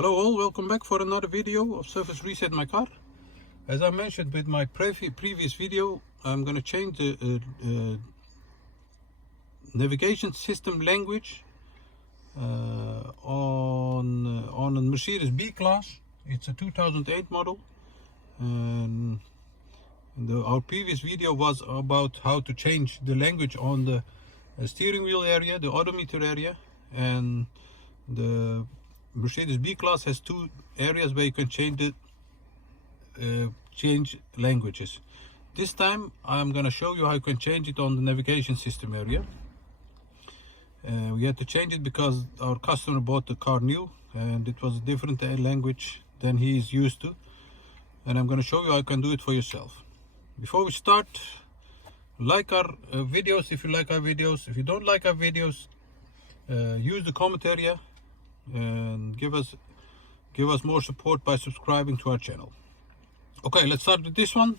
Hello all, welcome back for another video of Service Reset My Car. As I mentioned with my previous video, I'm going to change the navigation system language on a Mercedes B-Class. It's a 2008 model. And our previous video was about how to change the language on the steering wheel area, the odometer area, and the Mercedes B-Class has two areas where you can change languages. This time I'm going to show you how you can change it on the navigation system area. We had to change it because our customer bought the car new and it was a different language than he is used to, and I'm going to show you how you can do it for yourself. Before we start, like our videos if you like our videos. If you don't like our videos, use the comment area and give us more support by subscribing to our channel. Okay, let's start with this one.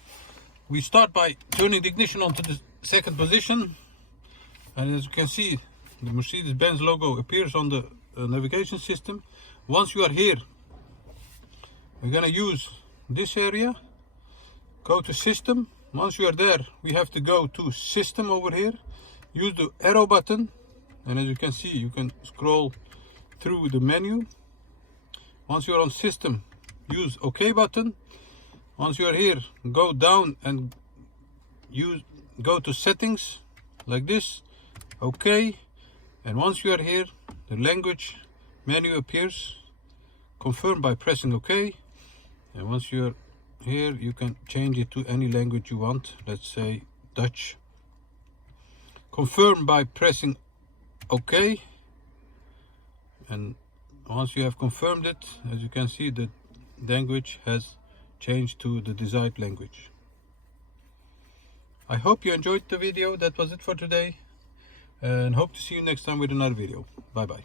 We start by turning the ignition onto the second position, and as you can see, the Mercedes-Benz logo appears on the navigation system. Once you are here, we're gonna use this area. Go to system. Once you are there, we have to go to system over here. Use the arrow button, and as you can see, you can scroll through the menu. Once you are on system, use OK button. Once you are here, go down and go to settings like this, OK. And once you are here, the language menu appears. Confirm by pressing OK. And once you're here, you can change it to any language you want. Let's say Dutch. Confirm by pressing OK. And once you have confirmed it, as you can see, the language has changed to the desired language. I hope you enjoyed the video. That was it for today, and hope to see you next time with another video. Bye bye.